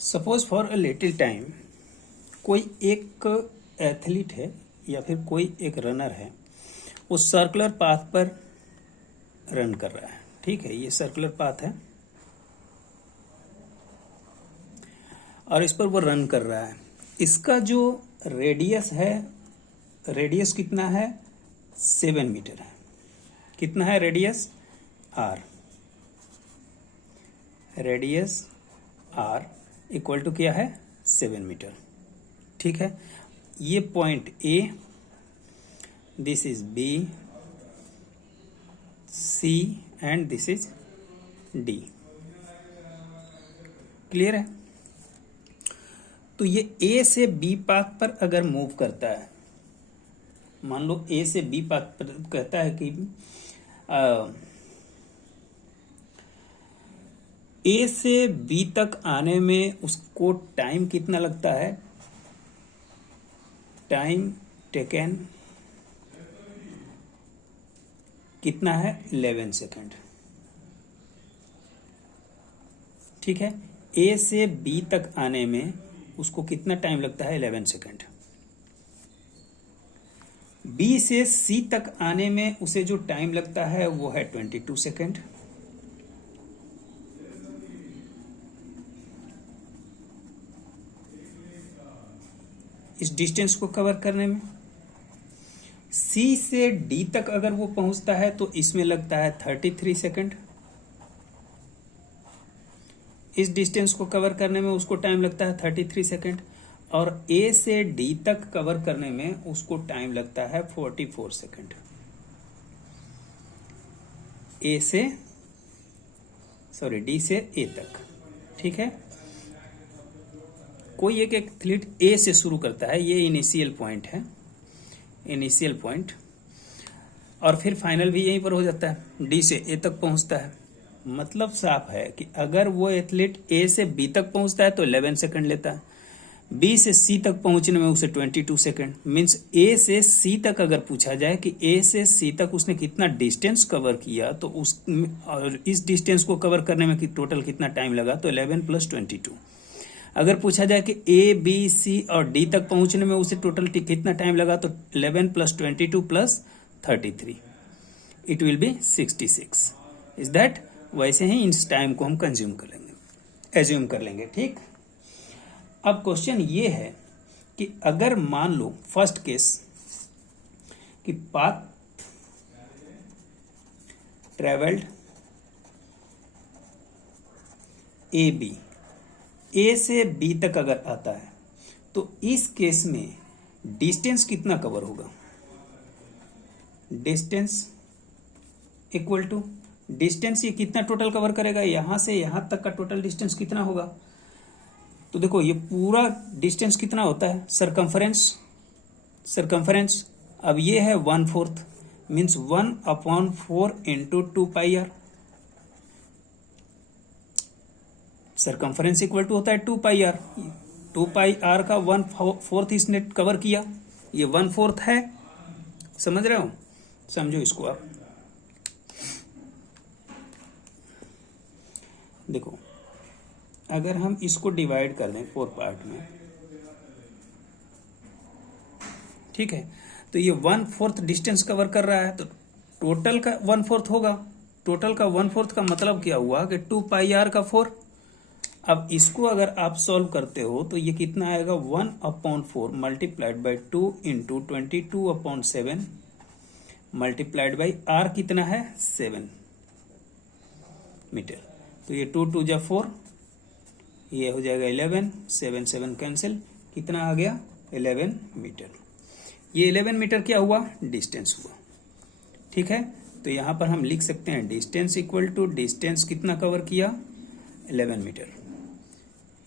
Suppose for a little time कोई एक athlete है या फिर कोई एक रनर है, वो सर्कुलर पाथ पर रन कर रहा है। ठीक है, ये सर्कुलर पाथ है और इस पर वो रन कर रहा है। इसका जो रेडियस है, रेडियस कितना है? 7 मीटर है। कितना है radius? R. Radius R equal to क्या है? 7 मीटर। ठीक है, ये point A, this is B, C and this is D. Clear है? तो ये ए से बी पाथ पर अगर मूव करता है, मान लो ए से बी पाथ पर कहता है कि ए से बी तक आने में उसको टाइम कितना लगता है? टाइम टेकन कितना है? 11 सेकेंड। ठीक है, ए से बी तक आने में उसको कितना टाइम लगता है? 11 सेकेंड। बी से सी तक आने में उसे जो टाइम लगता है वो है 22 सेकेंड। इस डिस्टेंस को कवर करने में सी से डी तक अगर वो पहुंचता है तो इसमें लगता है 33 सेकेंड। इस डिस्टेंस को कवर करने में उसको टाइम लगता है 33 सेकेंड और ए से डी तक कवर करने में उसको टाइम लगता है 44 सेकेंड। डी से ए तक। ठीक है, कोई एक एथलीट ए से शुरू करता है, ये इनिशियल पॉइंट है, इनिशियल पॉइंट, और फिर फाइनल भी यहीं पर हो जाता है, डी से ए तक पहुंचता है। मतलब साफ है कि अगर वो एथलीट ए से बी तक पहुंचता है तो 11 सेकंड लेता है, बी से सी तक पहुंचने में उसे 22 सेकंड। मीन्स ए से सी तक अगर पूछा जाए कि ए से सी तक उसने कितना डिस्टेंस कवर किया, तो उस और इस डिस्टेंस को कवर करने में टोटल कितना टाइम लगा, तो 11 + 22। अगर पूछा जाए कि ए बी सी और डी तक पहुंचने में उसे टोटल कितना टाइम लगा, तो 11 + 22 + 33, it will B 66। Is that? वैसे ही इस टाइम को हम कंज्यूम कर लेंगे, एज्यूम कर लेंगे। ठीक, अब क्वेश्चन ये है कि अगर मान लो फर्स्ट केस कि पाथ ट्रेवल्ड ए बी, ए से बी तक अगर आता है तो इस केस में डिस्टेंस कितना कवर होगा? डिस्टेंस इक्वल टू डिस्टेंस, ये कितना टोटल कवर करेगा? यहां से यहां तक का टोटल डिस्टेंस कितना होगा? तो देखो ये पूरा डिस्टेंस कितना होता है? सरकमफरेंस। अब ये है 1/4, means 1/4 × 2πr। Circumference equal to होता है 2πr। 2πr का 1/4 इसने कवर किया, ये 1/4 है। समझ रहे हो? समझो इसको आप। देखो, अगर हम इसको डिवाइड कर दें 4 पार्ट में, ठीक है, तो ये 1/4 डिस्टेंस कवर कर रहा है, तो टोटल का 1/4 होगा। टोटल का 1/4 का मतलब क्या हुआ कि 2πr का 4। अब इसको अगर आप सॉल्व करते हो तो ये कितना आएगा? 1/4 × 2 × 22/7 मल्टीप्लाइड बाई r कितना है? 7 मीटर। तो ये 2 × 2 = 4, ये हो जाएगा 11, 7 7 कैंसिल, कितना आ गया? 11 मीटर। ये 11 मीटर क्या हुआ? डिस्टेंस हुआ। ठीक है, तो यहां पर हम लिख सकते हैं डिस्टेंस इक्वल टू डिस्टेंस कितना कवर किया? 11 मीटर।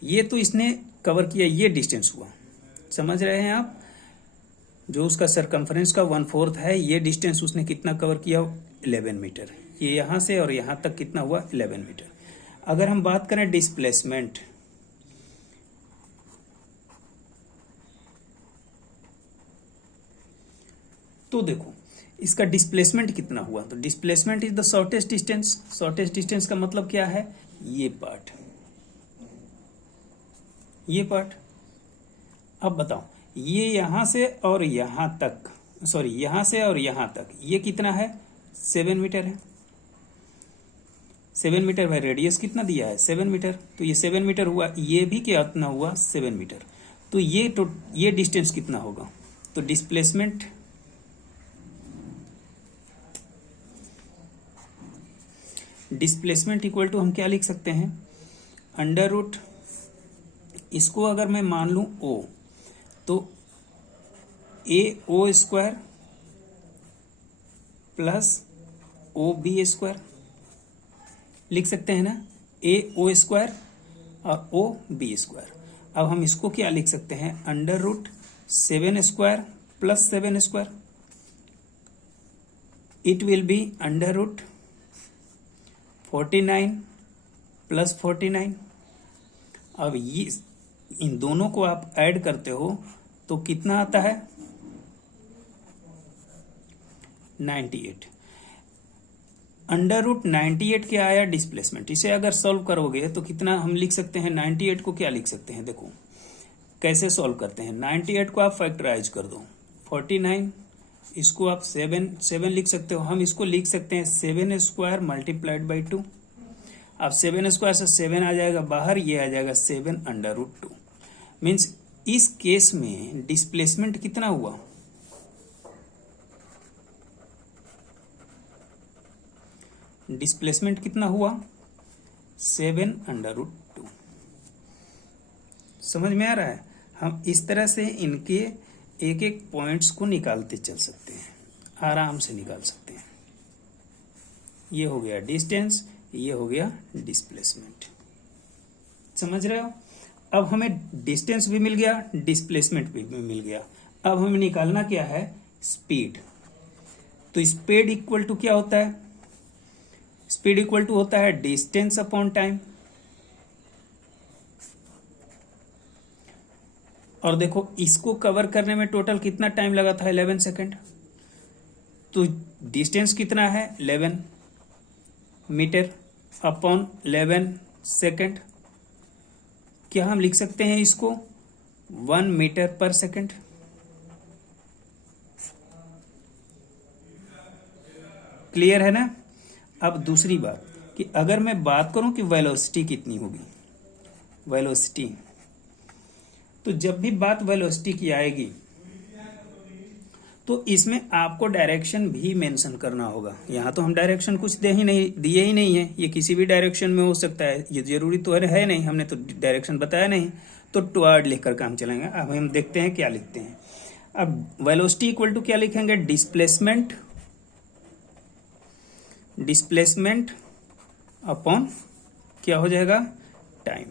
ये तो इसने कवर किया, ये डिस्टेंस हुआ। समझ रहे हैं आप? जो उसका सरकमफरेंस का 1/4 है, ये डिस्टेंस उसने कितना कवर किया? 11 मीटर। ये यहां से और यहां तक कितना हुआ? 11 मीटर। अगर हम बात करें डिस्प्लेसमेंट, तो देखो इसका डिस्प्लेसमेंट कितना हुआ? तो displacement is the shortest distance. Shortest distance का मतलब क्या है? ये पार्ट, ये पार्ट। अब बताओ, ये यहां से और यहां तक, सॉरी यहां से और यहां तक ये कितना है? 7 मीटर है। 7 मीटर भाई, रेडियस कितना दिया है? 7 मीटर। तो ये 7 मीटर हुआ, ये भी कितना हुआ? 7 मीटर। तो ये डिस्टेंस कितना होगा? तो डिस्प्लेसमेंट इक्वल टू हम क्या लिख सकते हैं? अंडर रूट, इसको अगर मैं मान लूं ओ, तो A O square plus O B square लिख सकते हैं ना? ए ओ स्क्वायर और ओ बी स्क्वायर। अब हम इसको क्या लिख सकते हैं? Under root 7 square plus 7 square, it will be under root 49 plus 49। अब ये इन दोनों को आप ऐड करते हो तो कितना आता है? 98। अंडर रूट 98 क्या आया? डिस्प्लेसमेंट। इसे अगर सॉल्व करोगे तो कितना हम लिख सकते हैं? 98 को क्या लिख सकते हैं? देखो कैसे सॉल्व करते हैं। 98 को आप फैक्टराइज कर दो, 49, इसको आप 7 लिख सकते हो। हम इसको लिख सकते हैं 7 स्क्वायर मल्टीप्लाइड बाई 2। अब 7 स्क्वायर से 7 आ जाएगा बाहर, ये आ जाएगा 7 अंडर रूट 2। मीन्स इस केस में डिस्प्लेसमेंट कितना हुआ? डिस्प्लेसमेंट कितना हुआ? 7 अंडर रूट 2। समझ में आ रहा है? हम इस तरह से इनके एक एक पॉइंट्स को निकालते चल सकते हैं, आराम से निकाल सकते हैं। ये हो गया डिस्टेंस, ये हो गया डिस्प्लेसमेंट। समझ रहे हो? अब हमें डिस्टेंस भी मिल गया, डिस्प्लेसमेंट भी मिल गया। अब हमें निकालना क्या है? स्पीड। तो स्पीड इक्वल टू क्या होता है? स्पीड इक्वल टू होता है डिस्टेंस अपॉन टाइम। और देखो इसको कवर करने में टोटल कितना टाइम लगा था? 11 सेकेंड। तो डिस्टेंस कितना है? 11 मीटर अपॉन 11 सेकेंड। क्या हम लिख सकते हैं इसको 1 मीटर पर सेकेंड? क्लियर है ना? अब दूसरी बात कि अगर मैं बात करूं कि वेलोसिटी कितनी होगी, वेलोसिटी, तो जब भी बात वेलोसिटी की आएगी तो इसमें आपको डायरेक्शन भी मेंशन करना होगा। यहाँ तो हम डायरेक्शन कुछ दिए ही नहीं है, ये किसी भी डायरेक्शन में हो सकता है, ये जरूरी तो है नहीं, हमने तो डायरेक्शन बताया नहीं, तो टुवर्ड लिखकर काम चलेंगे। अब हम देखते हैं क्या लिखते हैं। अब वेलोसिटी इक्वल टू क्या लिखेंगे? डिस्प्लेसमेंट अपॉन क्या हो जाएगा? टाइम।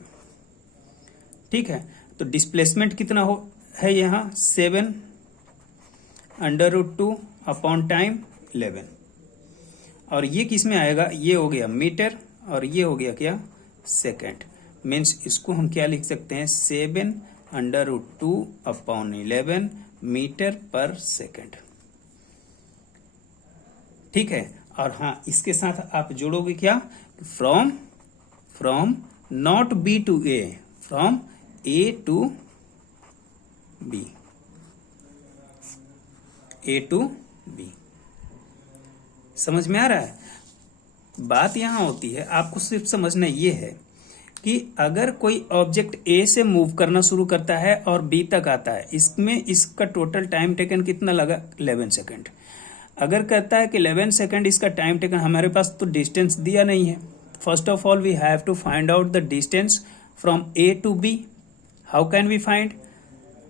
ठीक है, तो डिस्प्लेसमेंट कितना है यहाँ? 7 अंडर रूट 2 अपॉन टाइम 11। और ये किस में आएगा? ये हो गया मीटर और ये हो गया क्या? सेकेंड। मीन्स इसको हम क्या लिख सकते हैं? 7 under root 2 upon 11 metre per second. ठीक है, और हाँ इसके साथ आप जोड़ोगे क्या? From not B to A, from A to B, A to B. समझ में आ रहा है? बात यहां होती है, आपको सिर्फ समझना ये है कि अगर कोई ऑब्जेक्ट ए से मूव करना शुरू करता है और बी तक आता है, इसमें इसका टोटल टाइम टेकन कितना लगा? 11 सेकेंड। अगर कहता है कि 11 सेकेंड इसका टाइम टेकन, हमारे पास तो डिस्टेंस दिया नहीं है। First of all we have to find out the distance from A to B. How can we find?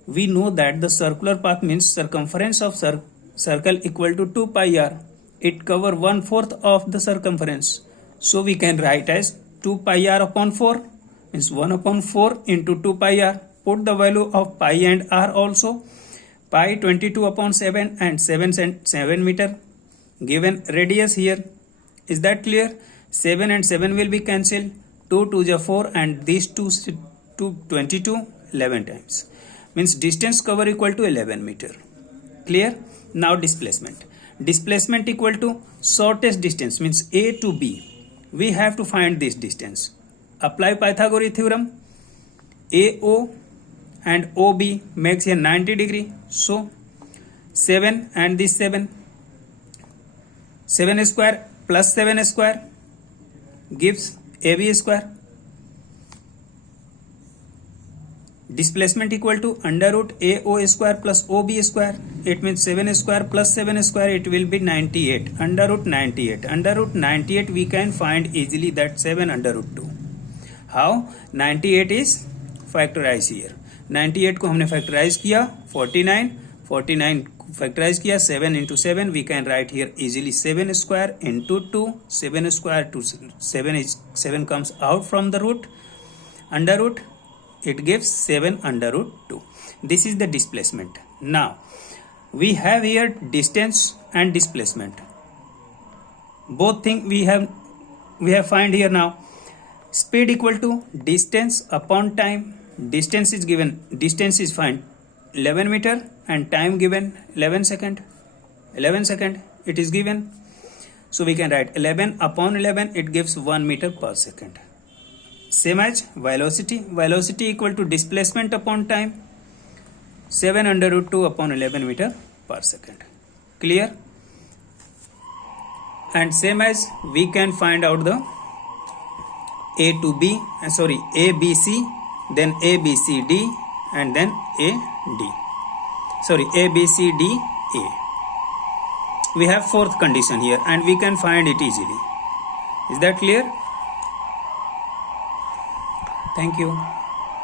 We know that the circular path means circumference of circle equal to 2 pi r. It cover 1/4 of the circumference. So we can write as 2 pi r upon 4 means 1 upon 4 into 2 pi r. Put the value of pi and r also. Pi 22 upon 7 and 7 meter. Given radius here. Is that clear? 7 and 7 will be cancelled. 2 to the 4 and these 2 22 11 times. Means distance cover equal to 11 meter. Clear? Now displacement equal to shortest distance means A to B. We have to find this distance. Apply Pythagorean theorem. AO and OB makes here 90 degree. So 7 and this 7 square plus 7 square gives AB square. Displacement equal to under root AO square plus OB square. It means 7 square plus 7 square, it will be 98. Under root 98. Under root 98 we can find easily that 7 under root 2. How? 98 is factorize here. 98 को हमने factorize किया 49. 49 factorize किया 7 into 7. We can write here easily 7 square into 2. 7 square to 7 comes out from the root. Under root it gives 7 under root 2. This is the displacement. Now we have here distance and displacement. Both things we have find here now. Speed equal to distance upon time. Distance is given. Distance is find 11 meter and time given 11 second. 11 second it is given. So we can write 11 upon 11. It gives 1 meter per second. Same as velocity. Velocity equal to displacement upon time. 7 under root 2 upon 11 meter per second. Clear? And same as we can find out the A to B, A B C, then A B C D, and then A D. A B C D A. We have fourth condition here, and we can find it easily. Is that clear? Thank you.